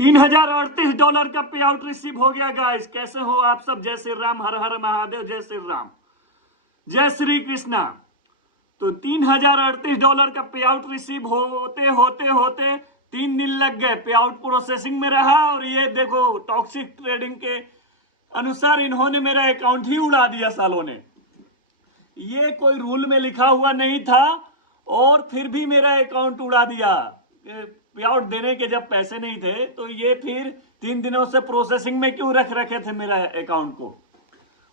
$3038 का पे out receive हो गया गाइस। कैसे हो आप सब? जय श्री राम, हर हर महादेव, जय श्री राम, जय श्री कृष्णा। तो $3038 का पे आउट रिसीव होते होते होते 3 दिन लग गए। पे आउट प्रोसेसिंग में रहा और ये देखो टॉक्सिक ट्रेडिंग के अनुसार इन्होंने मेरा अकाउंट ही उड़ा दिया सालों ने। ये कोई रूल में लिखा हुआ नहीं था और फिर भी मेरा अकाउंट उड़ा दिया। पे आउट देने के जब पैसे नहीं थे तो ये फिर 3 दिनों से प्रोसेसिंग में क्यों रख रखे थे मेरा अकाउंट को।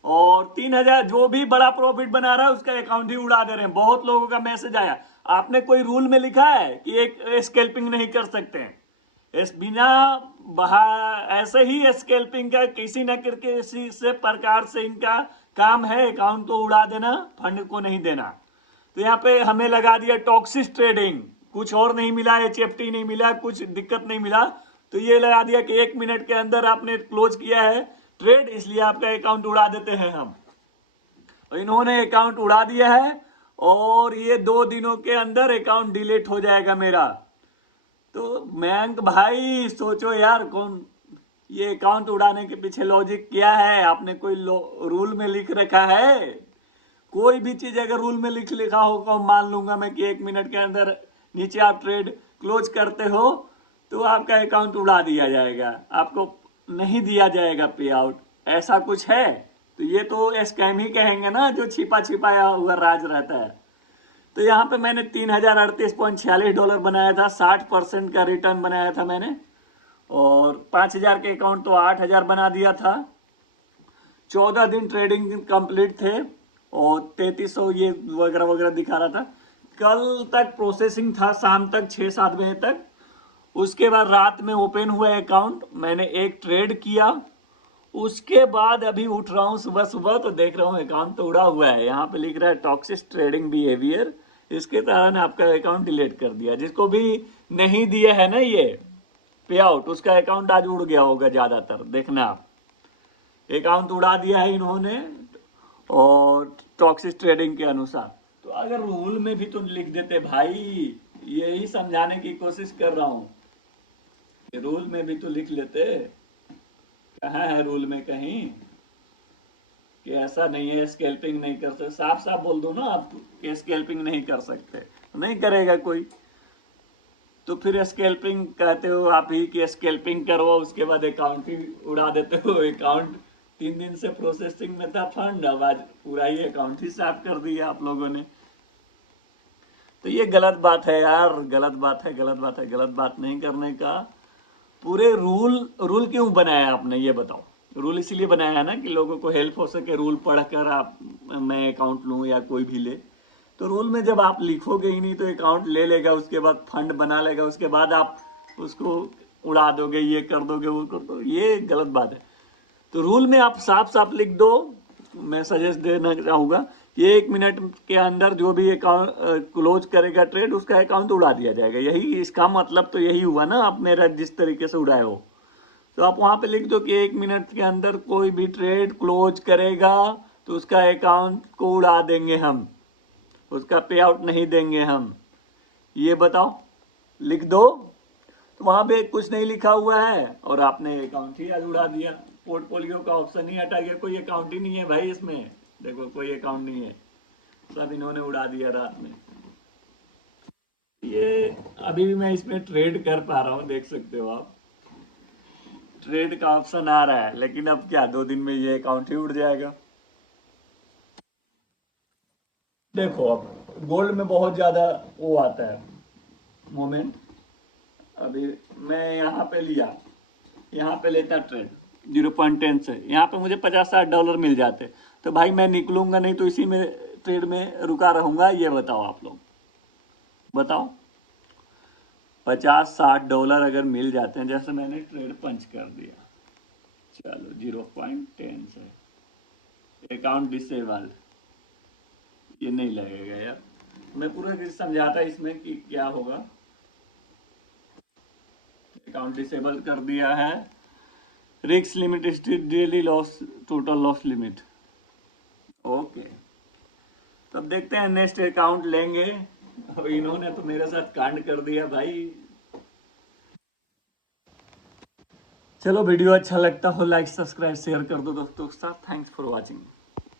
और 3,000 जो भी बड़ा प्रॉफिट बना रहा है उसका अकाउंट ही उड़ा दे रहे हैं। बहुत लोगों का मैसेज आया, आपने कोई रूल में लिखा है कि एक स्कैल्पिंग नहीं कर सकते हैं? इस बिना ऐसे ही स्कैल्पिंग का किसी न किसी से प्रकार से इनका काम है अकाउंट को उड़ा देना, फंड को नहीं देना। तो यहाँ पे हमें लगा दिया टॉक्सिक ट्रेडिंग, कुछ और नहीं मिला, HFT नहीं मिला, कुछ दिक्कत नहीं मिला। तो ये लगा दिया कि 1 मिनट के अंदर आपने क्लोज किया है ट्रेड, इसलिए आपका अकाउंट उड़ा देते हैं हम। और इन्होंने अकाउंट उड़ा दिया है और ये 2 दिनों के अंदर अकाउंट डिलीट हो जाएगा मेरा। तो मयंक भाई सोचो यार, कौन ये अकाउंट उड़ाने के पीछे लॉजिक क्या है? आपने कोई रूल में लिख रखा है? कोई भी चीज अगर रूल में लिखा हो तो मान लूंगा मैं कि 1 मिनट के अंदर नीचे आप ट्रेड क्लोज करते हो तो आपका अकाउंट उड़ा दिया जाएगा, आपको नहीं दिया जाएगा पे आउट। ऐसा कुछ है? तो ये तो स्कैम ही कहेंगे ना, जो छिपा छिपाया हुआ राज रहता है। तो यहाँ पे मैंने $3038.46 बनाया था, 60% का रिटर्न बनाया था मैंने। और 5,000 के अकाउंट तो 8,000 बना दिया था। 14 दिन ट्रेडिंग कंप्लीट थे और 3300 ये वगैरह वगैरह दिखा रहा था। कल तक प्रोसेसिंग था, शाम तक 6-7 बजे तक। उसके बाद रात में ओपन हुआ अकाउंट, मैंने एक ट्रेड किया। उसके बाद अभी उठ रहा हूँ सुबह सुबह तो देख रहा हूँ अकाउंट तो उड़ा हुआ है। यहाँ पे लिख रहा है टॉक्सिक ट्रेडिंग बिहेवियर, इसके कारण आपका अकाउंट डिलीट कर दिया। जिसको भी नहीं दिया है ना ये पे आउट, उसका अकाउंट आज उड़ गया होगा ज्यादातर। देखना आप, अकाउंट उड़ा दिया है इन्होंने और टॉक्सिक ट्रेडिंग के अनुसार। तो अगर रूल में भी तो लिख देते भाई, यही समझाने की कोशिश कर रहा हूं, रूल में भी तो लिख लेते। कहाँ है रूल में कहीं कि ऐसा नहीं है, स्कैल्पिंग नहीं कर सकते? साफ साफ बोल दो ना आप कि स्कैल्पिंग नहीं कर सकते, नहीं करेगा कोई। तो फिर स्कैल्पिंग कहते हो आप ही कि स्कैल्पिंग करो, उसके बाद अकाउंट ही उड़ा देते हो। अकाउंट 3 दिन से प्रोसेसिंग में था फंड, अब आज पूरा ही अकाउंट ही साफ कर दिया आप लोगों ने। तो ये गलत बात है यार, गलत बात है, गलत बात है। गलत बात नहीं करने का पूरे रूल क्यों बनाया आपने ये बताओ? रूल इसीलिए बनाया है ना कि लोगों को हेल्प हो सके। रूल पढ़कर आप मैं अकाउंट लूँ या कोई भी ले, तो रूल में जब आप लिखोगे ही नहीं तो अकाउंट ले लेगा, उसके बाद फंड बना लेगा, उसके बाद आप उसको उड़ा दोगे, ये कर दोगे, वो कर दो, ये गलत बात है। तो रूल में आप साफ साफ लिख दो। मैं सजेस्ट देना चाहूँगा कि 1 मिनट के अंदर जो भी अकाउंट क्लोज करेगा ट्रेड, उसका अकाउंट उड़ा दिया जाएगा। यही इसका मतलब तो यही हुआ ना, आप मेरा जिस तरीके से उड़ाए हो। तो आप वहाँ पे लिख दो कि 1 मिनट के अंदर कोई भी ट्रेड क्लोज करेगा तो उसका अकाउंट को उड़ा देंगे हम, उसका पे आउट नहीं देंगे हम। ये बताओ, लिख दो। तो वहां पे कुछ नहीं लिखा हुआ है और आपने अकाउंट ही आज उड़ा दिया। पोर्टफोलियो का ऑप्शन ही हटा गया, कोई अकाउंट ही नहीं है भाई इसमें। देखो कोई अकाउंट नहीं है, सब इन्होंने उड़ा दिया रात में। ये अभी भी मैं इसमें ट्रेड कर पा रहा हूँ, देख सकते हो आप, ट्रेड का ऑप्शन आ रहा है। लेकिन अब क्या, 2 दिन में ये अकाउंट ही उड़ जाएगा। देखो अब गोल्ड में बहुत ज्यादा वो आता है मोमेंट। अभी मैं यहाँ पे लिया, यहाँ पे लेता ट्रेड 0.10 से, यहाँ पे मुझे $50-60 मिल जाते तो भाई मैं निकलूंगा नहीं, तो इसी में ट्रेड में रुका रहूंगा? ये बताओ आप लोग, बताओ। $50-60 अगर मिल जाते हैं, जैसे मैंने ट्रेड पंच कर दिया, चलो 0.10 से अकाउंट डिसेबल, ये नहीं लगेगा यार। मैं पूरा समझाता इसमें कि क्या होगा। अकाउंट डिसेबल कर दिया है, risk limit daily loss, total loss limit, okay. तो अब देखते हैं नेक्स्ट अकाउंट लेंगे। अब इन्होंने तो मेरे साथ कांड कर दिया भाई। चलो वीडियो अच्छा लगता हो लाइक सब्सक्राइब शेयर कर दो दोस्तों के साथ। Thanks for watching.